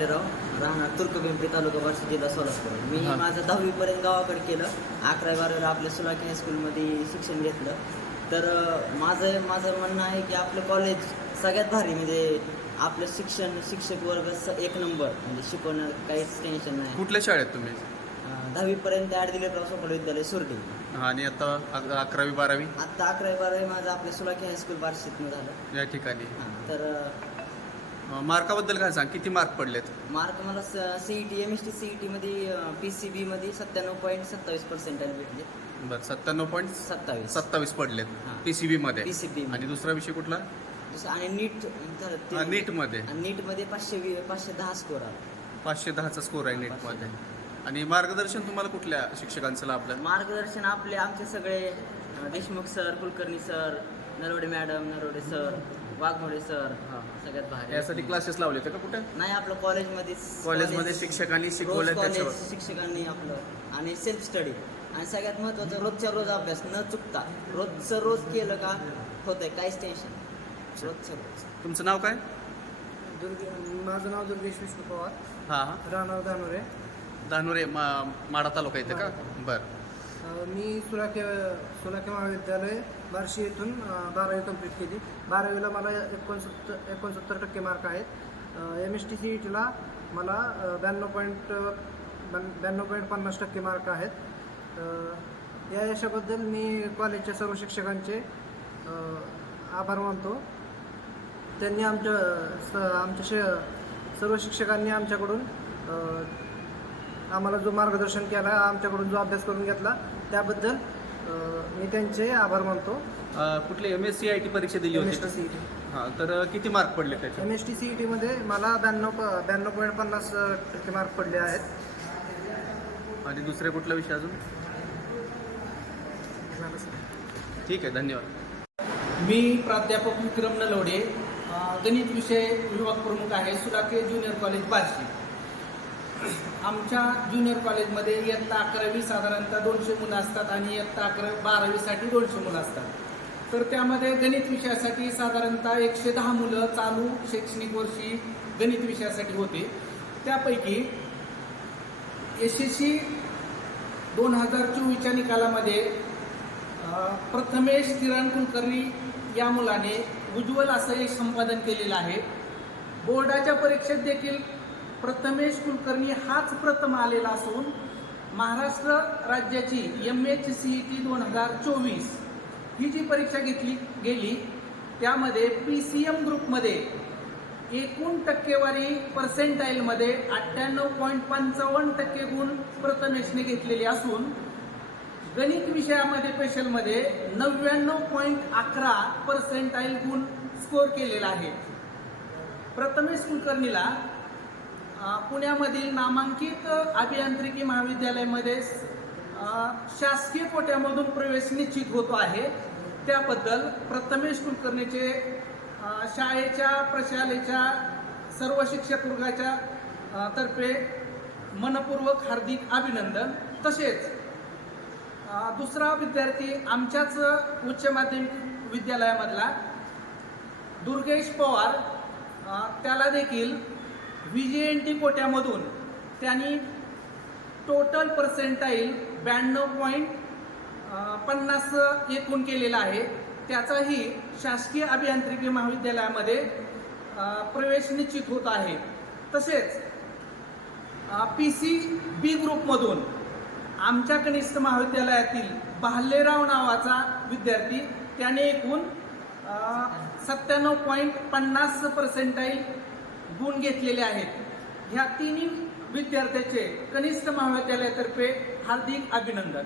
भालेराव राहणार तुर्कपिंपरी तालुका बार्शी जिल्हा सोलापूर. मी हा. माझं दहावीपर्यंत गावाकडे केलं. अकरावी बारावीला आपल्या सुलाकी हायस्कूलमध्ये शिक्षण घेतलं. तर अं, माझं माझं म्हणणं आहे की आपलं कॉलेज सगळ्यात भारी म्हणजे आपलं शिक्षण शिक्षक वर्ग स- एक नंबर. म्हणजे शिकवणं काहीच टेन्शन नाही. कुठल्या शाळेत तुम्ही? अं, दहावीपर्यंत ॲड दिलेलं सोपल विद्यालय सुरडी. आणि आता अक- अकरावी बारावी आत्ता अकरावी बारावी माझं आपल्या सुलाकी हायस्कूल बार्शीतनं झालं. या ठिकाणी. हां तर अं, मार्काबद्दल काय सांग? किती मार्क पडलेत? मार्क मला C E T M S T C E टीमध्ये पी सी बीमध्ये सत्त्याण्णव पॉईंट सत्तावीस पर्सेंटाईल भेटले. बरं सत्त्याण्णव पॉईंट सत्तावीस. सत्तावीस पडलेत हां. पी सी बी मध्ये. पी सी बी आणि दुसरा विषय कुठला? दुसरं आणि नीट ते- हा, नीटमध्ये. आणि नीटमध्ये पाचशे वी पाचशे दहा स्कोर आला. पाचशे दहाचा स्कोर आहे नीटमध्ये. आणि मार्गदर्शन तुम्हाला कुठल्या शिक्षकांचं लाभलं? मार्गदर्शन आपले आमचे सगळे अं, Deshmukh sir Kulkarni sir Narwade madam Narwade sir. Waghmode sir हां. सगळ्यात भारी. यासाठी क्लासेस लावले होते का कुठे? नाही आपलं कॉलेजमध्ये कॉलेजमध्ये शिक्षकांनी शिकवलं त्याच्यावर. शिक्षकांनी आपलं आणि सेल्फ स्टडी आणि सगळ्यात महत्त्वाचं रोजच्या रोज अभ्यास न चुकता. रोजचं रोज केलं का होतंय काहीच टेन्शन रोजचं रोज. तुमचं नाव काय? दुर्गे माझं नाव दुर्गेश विष्णू पवार. हां. हां राहणार धानोरे. धानुरे मा माडा तालुका येते का? बरं. मी सुलाखे सुलाखे महाविद्यालय बार्शी येथून बारावी कंप्लीट केली. बारावीला मला एकोणसत्तर एकोणसत्तर टक्के मार्क आहेत. M S T C E टीला मला ब्याण्णव पॉईंट ब्याण्णव पॉईंट पन्नास टक्के मार्क आहेत. या यशाबद्दल मी कॉलेजच्या सर्व शिक्षकांचे आभार मानतो. त्यांनी आमच्या स आमच्या श सर्व शिक्षकांनी आमच्याकडून आम्हाला जो मार्गदर्शन केला आमच्याकडून जो अभ्यास करून घेतला त्याबद्दल मी त्यांचे आभार मानतो. कुठली M S C I T परीक्षा दिली एम होती? एस टी का? सी ई टी हां तर किती मार्क पडले त्याचे? M S T C E टीमध्ये मला ब्याण्णव प ब्याण्णव पॉईंट पन्नास टक्के मार्क पडले आहेत. आणि दुसरे कुठला विषय अजून? ठीक आहे धन्यवाद. मी प्राध्यापक विक्रम नलवडे अ, गणित विषय विभाग प्रमुख आहे सुलाके ज्युनियर कॉलेज बार्शी. आमच्या ज्युनियर कॉलेजमध्ये इयत्ता अकरावी साधारणतः दोनशे मुलं असतात आणि इयत्ता अकरा बारावीसाठी दोनशे मुलं असतात. तर त्यामध्ये गणित विषयासाठी साधारणतः एकशे दहा मुलं चालू शैक्षणिक वर्षी गणित विषयासाठी होते. त्यापैकी एस एस सी दोन हजार चोवीसच्या निकालामध्ये प्रथमेश किरण कुलकर्णी या मुलाने उज्ज्वल असं एक संपादन केलेलं आहे. बोर्डाच्या परीक्षेत देखील प्रथमेश कुलकर्णी हाच प्रथम आलेला असून महाराष्ट्र राज्याची M H C E T दोन हजार चोवीस ही जी परीक्षा घेतली गेली त्यामध्ये पी सी एम ग्रुपमध्ये एकूण टक्केवारी पर्सेंटाईलमध्ये अठ्ठ्याण्णव पॉईंट पंचावन्न टक्के गुण प्रथमेशने घेतलेले असून गणित विषयामध्ये स्पेशलमध्ये नव्याण्णव पॉईंट अकरा पर्सेंटाईल गुण स्कोर केलेला आहे. प्रथमेश कुलकर्णीला पुण्यामधील नामांकित अभियांत्रिकी महाविद्यालयामध्ये शासकीय कोट्यामधून प्रवेश निश्चित होतो आहे. त्याबद्दल प्रथमेश कुलकर्णीचे शाळेच्या प्रशालेच्या सर्व शिक्षक वर्गाच्या तर्फे मनपूर्वक हार्दिक अभिनंदन. तसेच दुसरा विद्यार्थी आमच्याच उच्च माध्यमिक विद्यालयामधला दुर्गेश पवार त्याला देखील व्ही जे एन टी कोट्यामधून त्यांनी टोटल पर्सेंटाईल ब्याण्णव पॉईंट पन्नास एकूण केलेला आहे. त्याचाही शासकीय अभियांत्रिकी महाविद्यालयामध्ये प्रवेश निश्चित होत आहे. तसेच पी सी बी ग्रुपमधून आमच्या कनिष्ठ महाविद्यालयातील भाल्लेराव नावाचा विद्यार्थी त्याने एकूण सत्त्याण्णव पॉईंट पन्नास पर्सेंटाईल गुण घेतलेले आहेत. ह्या तिन्ही विद्यार्थ्याचे कनिष्ठ महाविद्यालयातर्फे हार्दिक अभिनंदन.